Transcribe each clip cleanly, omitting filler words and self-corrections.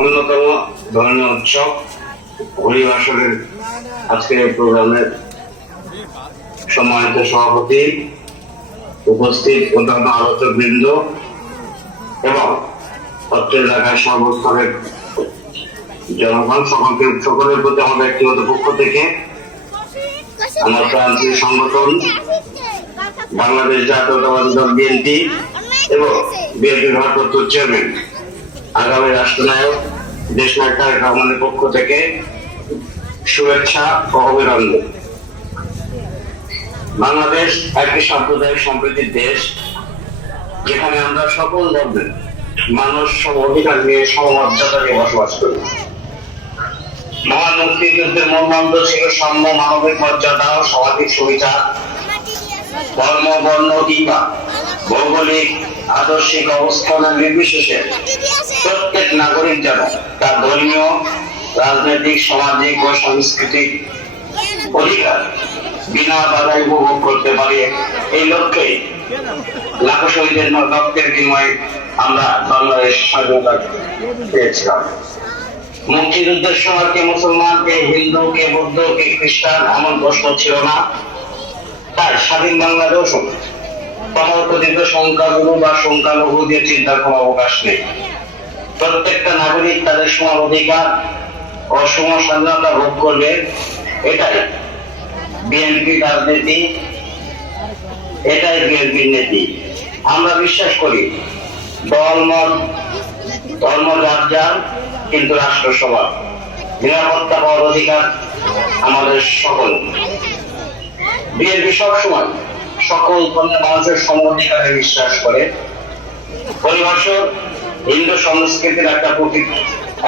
অন্যতম ধর্মীয় উৎসব হোলি আসরের আজকের প্রোগ্রামের সম্মানিত সভাপতি, উপস্থিত অন্যান্য আলোচক বৃন্দ এবং অত্র এলাকায় সর্বস্তরের জনগণ সকলের প্রতি আমাদের ব্যক্তিগত পক্ষ থেকে আমার প্রান্তীয় সংগঠন বাংলাদেশ জাতীয়তাবাদী দল বিএনপি এবং বিএনপির ভারপ্রাপ্ত চেয়ারম্যান আগামী রাষ্ট্রনায়ক দেশনায়ক তারেক রহমানের পক্ষ থেকে শুভেচ্ছা ও অভিনন্দন। বাংলাদেশ একটি সাম্প্রদায়িক সম্প্রীতির দেশ, যেখানে আমরা সকল ধর্মের মানুষ সম অধিকার নিয়ে সমমর্যাদা নিয়ে বসবাস করি। মহান মুক্তিযুদ্ধের মূল মন্ত্র ছিল সাম্য, মানবিক মর্যাদা ও সামাজিক সুবিচার। ধর্ম, বর্ণ কিংবা ভৌগোলিক আদর্শিক অবস্থানের নির্বিশেষে প্রত্যেক নাগরিক যেন তার ধর্মীয়, রাজনৈতিক, সামাজিক ও সাংস্কৃতিক অধিকার বিনা বাধায় উপভোগ করতে পারে, এই লক্ষ্যেই লাখো শহীদের রক্তের বিনিময়ে আমরা বাংলাদেশ স্বাধীনতা পেয়েছিলাম। মুক্তিযুদ্ধের সময় কে মুসলমান, কে হিন্দু, কে বৌদ্ধ, কে খ্রিস্টান এমন প্রশ্ন ছিল না। তাই স্বাধীন বাংলাদেশ তথাকথিত সংখ্যাগুরু বা সংখ্যালঘু দিয়ে চিন্তার কোনো অবকাশ নেই। প্রত্যেকটা নাগরিক তাদের সমান অধিকার ও সম স্বাধীনতা ভোগ করবে, এটাই বিএনপি রাজনীতি, এটাই বিএনপির নীতি। আমরা বিশ্বাস করি দল মত ধর্ম যার যার, কিন্তু রাষ্ট্র সবার। নিরাপত্তা পাওয়ার অধিকার আমাদের সকল। বিএনপি সবসময় সকল ধর্মের মানুষের সম অধিকারে বিশ্বাস করে। পরিভাষা হিন্দু সংস্কৃতির একটা প্রতীক,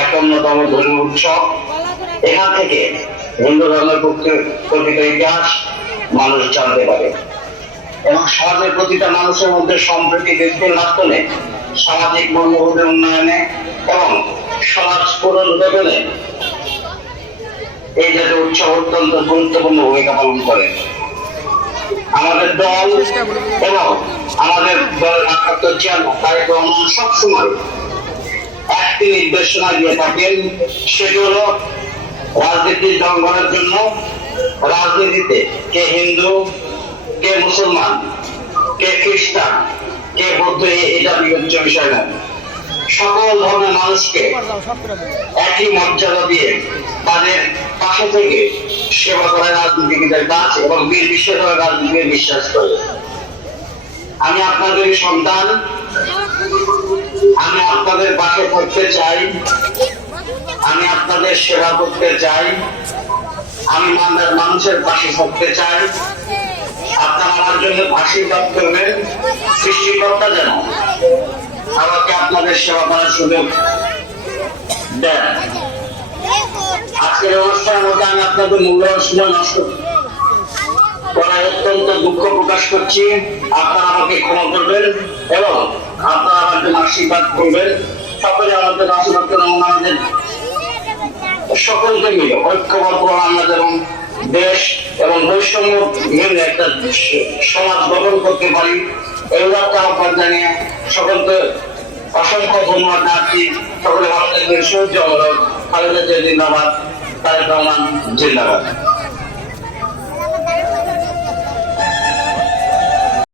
এক অন্যতম ধর্মীয় উৎসব। এখান থেকে হিন্দু ধর্মের প্রকৃত ইতিহাস মানুষ জানতে পারে এবং সমাজের প্রতিটা মানুষের মধ্যে সম্প্রীতি বৃদ্ধির মাধ্যমে সামাজিক মূল্যবোধের উন্নয়নে এবং সমাজ পুনর্গঠনে এই জাতীয় উৎসব অত্যন্ত গুরুত্বপূর্ণ ভূমিকা পালন করে। আমাদের দল এবং আমাদের দলের ভারপ্রাপ্ত চেয়ারম্যান তারেক রহমান সবসময় একটি নির্দেশনা দিয়ে থাকেন, সেটি হলো রাজনীতির জনগণের জন্য। রাজনীতিতে কে হিন্দু, কে মুসলমান, কে খ্রিস্টান, কে বৌদ্ধ, এটা বিবেচ্য বিষয় না। সকল ধর্মের মানুষকে একই মর্যাদা দিয়ে তাদের পাশে থেকে সেবা করে রাজনীতিবিদের কাজ এবং বিশেষ রাজনীতিকে বিশ্বাস করে। আমি আপনাদের সন্তান, আমি আপনাদের পাশে থাকতে চাই, আমি আপনাদের সেবা করতে চাই, আমি মানুষের পাশে থাকতে চাই। আপনারা আমার জন্য আশীর্বাদ করবেন, সৃষ্টিকর্তা যেন আমাকে আপনাদের সেবা করার সুযোগ দেন। আজকের অনুষ্ঠানের মধ্যে আমি আপনাদের মূল্যবান সময় নষ্ট করায় অত্যন্ত দুঃখ প্রকাশ করছি। আপনারা আমাকে ক্ষমা করবেন এবং আপনারা আমার জন্য আশীর্বাদ করবেন। সকলে আমাদের আশীর্বাদ করবেন, আমাদের সকলকে মিলে ঐক্যবদ্ধ আমাদের এবং দেশ এবং বৈষম্য মিলে একটা সমাজ গঠন করতে পারি, এই লক্ষ্যে আহ্বান জানিয়ে সকলকে অসংখ্য ধন্যবাদ জানাচ্ছি। সকলে ভালো থাকবেন। সূর্য খালেদা জিন্দাবাদ, তারেক রহমান জিন্দাবাদ।